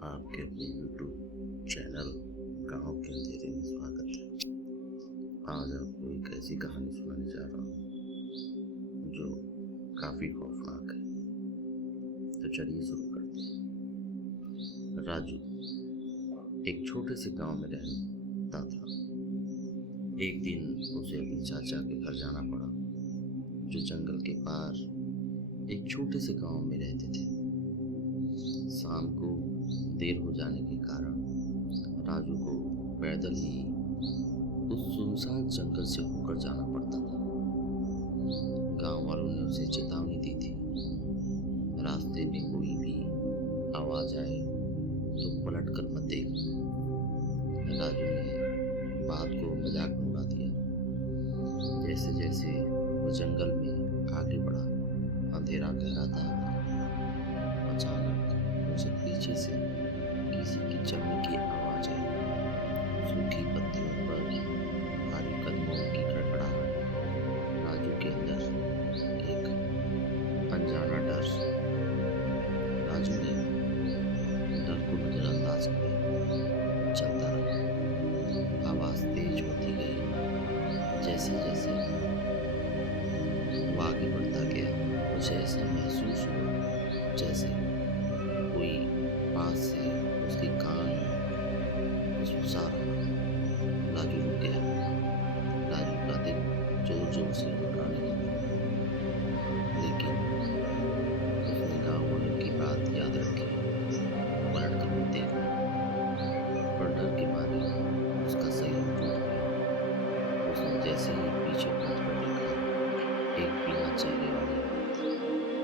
आपके अपने YouTube channel गाँव के अंधेरे में स्वागत है। आज आपको एक ऐसी कहानी सुनाने जा रहा हूँ जो काफ़ी खौफनाक है। तो चलिए शुरू करते हैं। राजू एक छोटे से गांव में रहता था। एक दिन उसे अपने चाचा के घर जाना पड़ा, जो जंगल के पार एक छोटे से गांव में रहते थे। शाम को देर हो जाने के कारण राजू को पैदल ही उस सुनसान जंगल से होकर जाना पड़ता था। गांव वालों ने उसे चेतावनी दी थी, रास्ते में कोई भी आवाज आए तो पलट कर मत देखना। राजू ने बात को मजाक में उड़ा दिया। जैसे जैसे वो जंगल में आगे बढ़ा, अंधेरा गहराता हुआ अचानक उसे पीछे से किसी की चलने की आवाज आई। सूखी पत्तियों पर भारी कदमों की खड़खड़ाहट। राजू के अंदर एक अनजाना डर। राजू ने डर को नजरअंदाज किया, चलता रहा। आवाज तेज होती गई। जैसे जैसे वो आगे बढ़ता गया, उसे ऐसा महसूस हुआ जैसे कोई पास से उसके कान फुसफुसा रहा। राजू रुक गया। राजू का दिल जोर जोर से धड़कने लगा, लेकिन उसने गाँव वालों की बात याद रखी, पलट कर मत देखना। और डर के मारे उसका सही टूट गया। उसने जैसे ही पीछे पलट कर देखा, एक बिना चेहरे वाली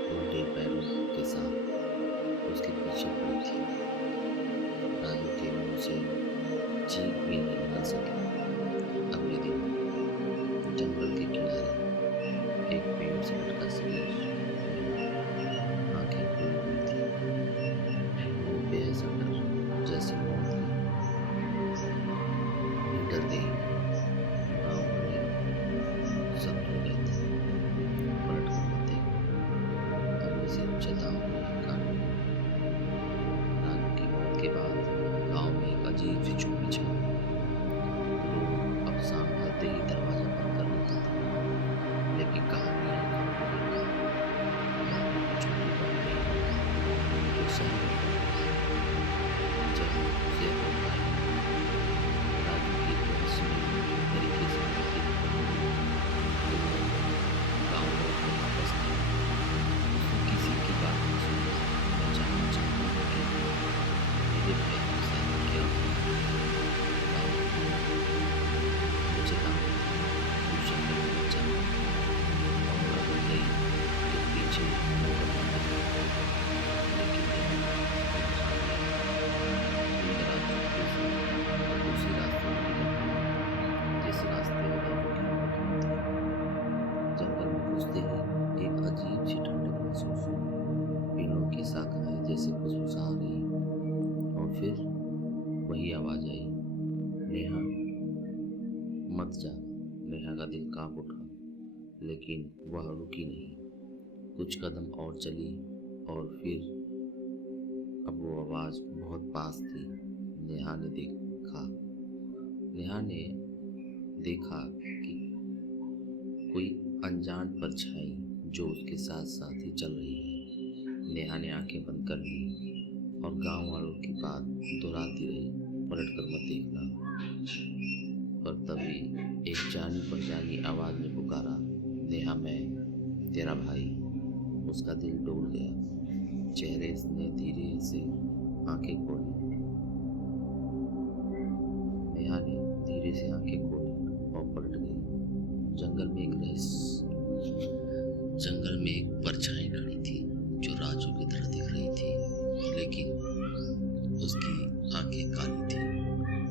उल्टे पैरों के साथ उसके पीछे पड़ी थी। राजू के मुंह से चीख भी नहीं निकल सकी। अगले दिन जंगल के किनारे एक पेड़ से लटका शरीर, आंखें खुली हुई थी, मुंह पे ऐसा डर जैसे मौत ही डर गई। गाँव वाले सब हो गए थे, पलट कर मत देखना। अब इसे चेतावनी कानून। राजू की मौत के बाद गांव में एक अजीब सी चुप्पी छा गई। लोग अब शाम होते ही दरवाजा बंद कर देते थे, लेकिन कहानी यहीं खत्म नहीं हुई। गांव की चुप्पी बन गई तो सही हो गई। जब उसे होश आई, राजू की रहस्यमयी तरीके से मौत तो वो गाँव लौट कर वापस गया। उसने किसी की बात नहीं सुनी। मैं जानना चाहता हूँ कि मेरे भाई के साथ क्या हुआ। मुझे काम तू जंगल में मत जाना, और अगर गई तो पीछे मुड़कर मत देखना। लेकिन उसी रास्ते में निकल पड़ा जिस रास्ते में राजू की मौत हुई थी। जंगल में घुसते ही एक अजीब सी ठंडक महसूस हुई। पेड़ों की शाखाएं जैसे फुसफुसा रही, और फिर वही आवाज आई, नेहा मत जा। नेहा का दिल कांप उठा, लेकिन वह रुकी नहीं। कुछ कदम और चली, और फिर अब वो आवाज बहुत पास थी। नेहा ने देखा कि कोई अनजान परछाई जो उसके साथ साथ ही चल रही है। नेहा ने आंखें बंद कर ली और गांव वालों की बात दोहराती रही, पलट कर मत देखना। पर तभी एक जानी पहचानी आवाज ने पुकारा, नेहा, मैं तेरा भाई। उसका दिल डोल गया। चेहरे ने धीरे से आंखें खोली। नेहा ने धीरे से आंखें खोली और पलट गई। जंगल में एक परछाई खड़ी थी जो राजू की तरह दिख रही थी, लेकिन उसकी आंखें काली थी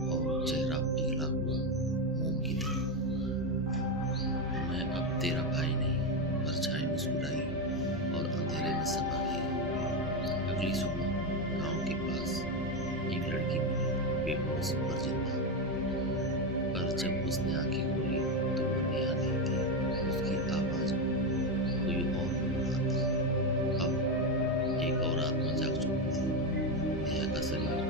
और चेहरा पिघला हुआ मोम की तरह। मैं अब तेरा भाई नहीं, परछाई मुस्कुराई और अंधेरे में समा गई। अगली सुबह गांव के पास एक लड़की मिली, बेहोश पर जिंदा। पर जब उसने आंखें खोली तो वो नेहा नहीं थी। उसकी आवाज कोई और बोल रहा था। अब एक और आत्मा जाग चुकी थी। नेहा का शरीर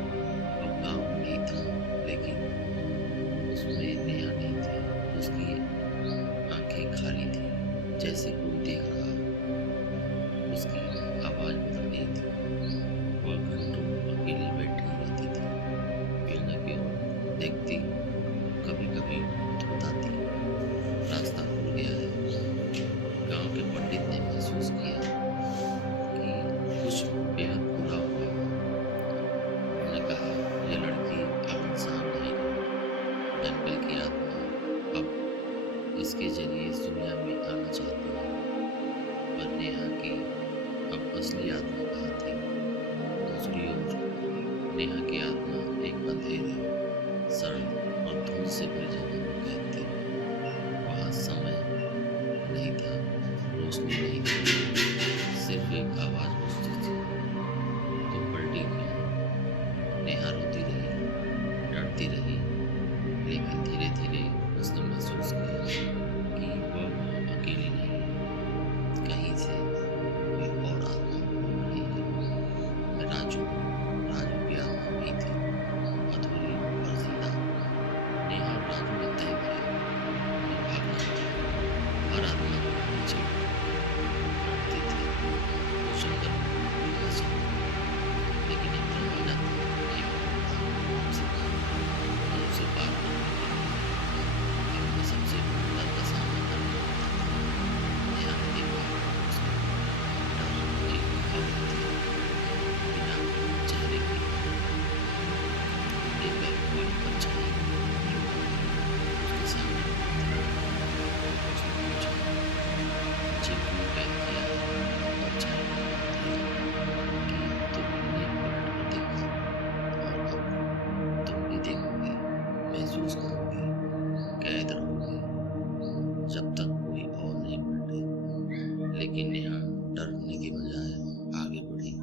नेहा की आत्मा एक अंधेरे, सड़क और धुंध से भरी जगह में कैद थी। वहाँ समय नहीं था, रोशनी नहीं थी, सिर्फ एक आवाज गूंजती थी, तुम पलटी क्यों? नेहा रोती रही, डरती रही, लेकिन धीरे धीरे उसने महसूस किया कि वह वहाँ अकेली नहीं है, कहीं से कोई और आत्मा घूम रही है। राजू की आत्मा भी थी, अधूरी और जिंदा। नेहा और राजू ने तय किया कि भागना है। हर आत्मा को पीछे लड़ते थे, कुछ अंदर उड़ना चाहते, लेकिन एक दरवाजा था, एक हमसे हमसे पार करने के लिए। अब मैं सबसे डर का सामना करना चाहता था। नेहा ने देखा, उसका डर एक भावना थी, बिना चेहरे की। एक कोई परछाई जो उसके सामने थी। उसने पूछा, मुझे क्यों कैद किया है? परछाई ने जवाब दिया कि तुमने पलट कर देखा और अब तुम भी देखोगे, महसूस करोगे, कैद रहोगे जब तक कोई और नहीं पलटे। लेकिन नेहा डरने के बजाय आगे बढ़ी।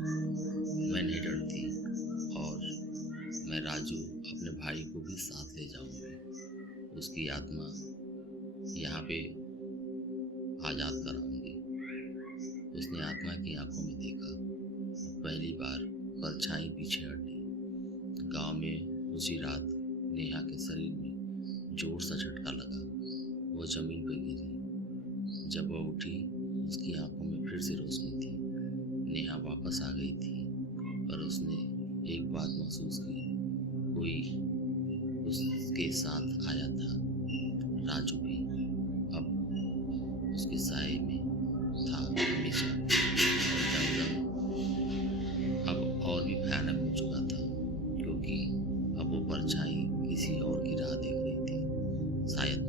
मैं नहीं डरती और मैं राजू अपने भाई को भी साथ ले जाऊंगी, उसकी आत्मा यहाँ पे आजाद कराऊंगी। उसने आत्मा की आंखों में देखा। पहली बार परछाई पीछे हटी। गांव में उसी रात नेहा के शरीर में जोर सा झटका लगा। वो जमीन पर गिरी। जब वह उठी, उसकी आंखों में फिर से रोशनी थी। नेहा वापस आ गई थी, पर उसने एक बात महसूस की, कोई उसके साथ आया था। राजू भी अब उसके साए में था हमेशा। और जंगल अब और भी भयानक हो चुका था, क्योंकि अब वो परछाई किसी और की राह देख रही थी, शायद